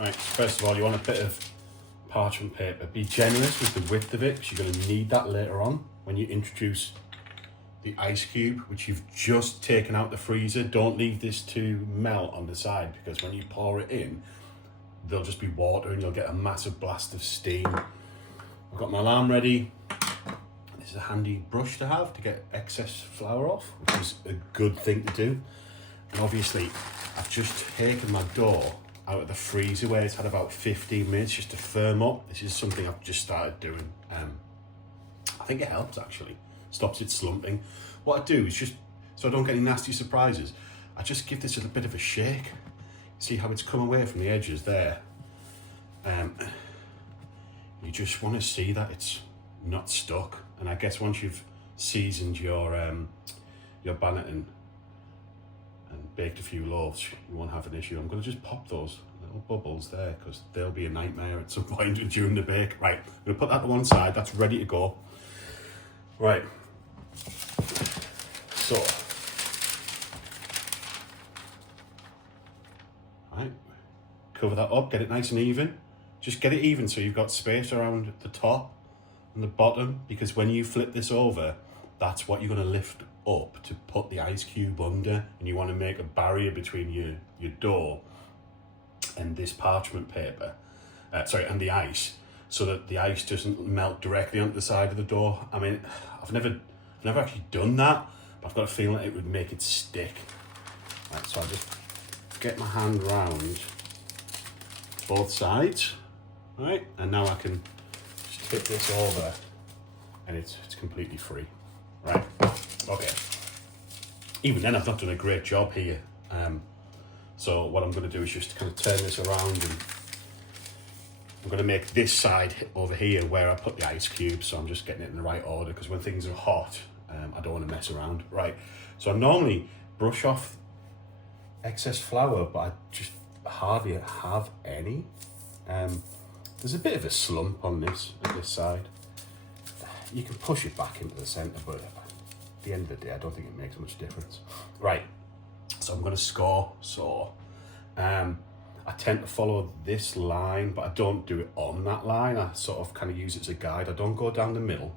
Right, first of all, you want a bit of parchment paper. Be generous with the width of it, because you're going to need that later on when you introduce the ice cube, which you've just taken out the freezer. Don't leave this to melt on the side, because when you pour it in, there'll just be water and you'll get a massive blast of steam. I've got my alarm ready. This is a handy brush to have to get excess flour off, which is a good thing to do. And obviously, I've just taken my dough out of the freezer where it's had about 15 minutes just to firm up. This is something I've just started doing. I think it helps actually. Stops it slumping. What I do is just, so I don't get any nasty surprises, I just give this a bit of a shake. See how it's come away from the edges there. You just want to see that it's not stuck. And I guess once you've seasoned your banneton and baked a few loaves, you won't have an issue. I'm going to just pop those little bubbles there, because they'll be a nightmare at some point during the bake. Right, I'm going to put that to one side. That's ready to go. Right. So, right, cover that up, get it nice and even. Just get it even so you've got space around the top and the bottom, because when you flip this over, that's what you're going to lift up to put the ice cube under, and you want to make a barrier between your dough and this parchment paper, and the ice, so that the ice doesn't melt directly onto the side of the dough. I mean, I've never actually done that, but I've got a feeling that it would make it stick. Right, so I'll just get my hand round both sides, right, and now I can just tip this over, and it's completely free. Right, okay. Even then, I've not done a great job here. So what I'm going to do is just kind of turn this around, and I'm going to make this side over here where I put the ice cube, so I'm just getting it in the right order, because when things are hot, I don't want to mess around. Right, so I normally brush off excess flour, but I just hardly have any. There's a bit of a slump on this side. You can push it back into the centre, but at the end of the day, I don't think it makes much difference. Right, so I'm going to score. So I tend to follow this line, but I don't do it on that line. I sort of kind of use it as a guide. I don't go down the middle.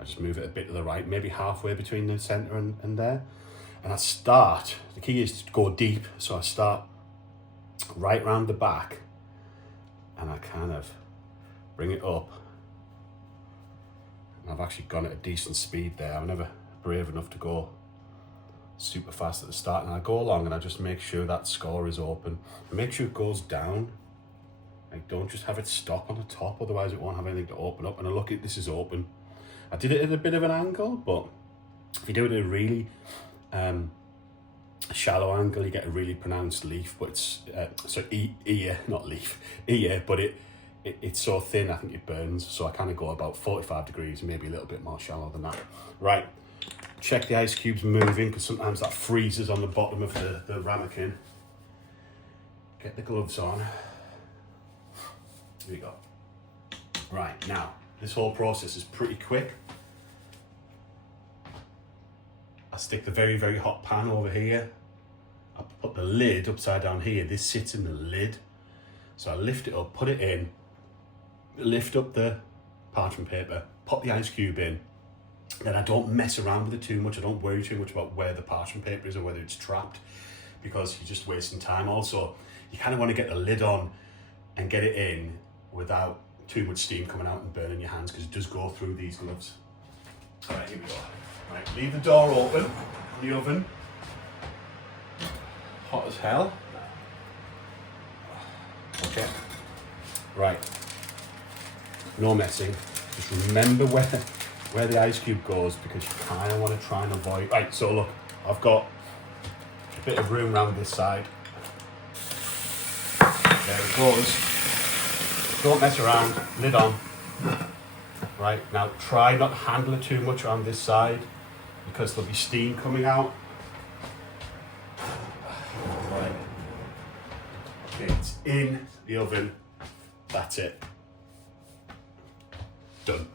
I just move it a bit to the right, maybe halfway between the centre and there. And I start, the key is to go deep. So I start right round the back, and I kind of bring it up. And I've actually gone at a decent speed there. I'm never brave enough to go super fast at the start, and I go along and I just make sure that score is open. And make sure it goes down. Like, don't just have it stop on the top, otherwise it won't have anything to open up. And I look at this is open. I did it at a bit of an angle, but if you do it at a really shallow angle, you get a really pronounced leaf. But it's ear, not leaf, ear. But it's so thin, I think it burns. So I kind of go about 45 degrees, maybe a little bit more shallow than that. Right. Check the ice cubes moving, because sometimes that freezes on the bottom of the ramekin. Get the gloves on. Here we go. Right, now, this whole process is pretty quick. I stick the very, very hot pan over here. I put the lid upside down here. This sits in the lid. So I lift it up, put it in, lift up the parchment paper, pop the ice cube in. Then I don't mess around with it too much. I don't worry too much about where the parchment paper is or whether it's trapped, because you're just wasting time. Also, you kind of want to get the lid on and get it in without too much steam coming out and burning your hands, because it does go through these gloves. All right, here we go. Right, leave the door open in the oven. Hot as hell. Okay. Right. No messing. Just remember where the ice cube goes, because you kind of want to try and avoid. Right, so look, I've got a bit of room around this side. There it goes. Don't mess around, lid on. Right, now try not to handle it too much on this side, because there'll be steam coming out. Right. Okay, it's in the oven. That's it. Done.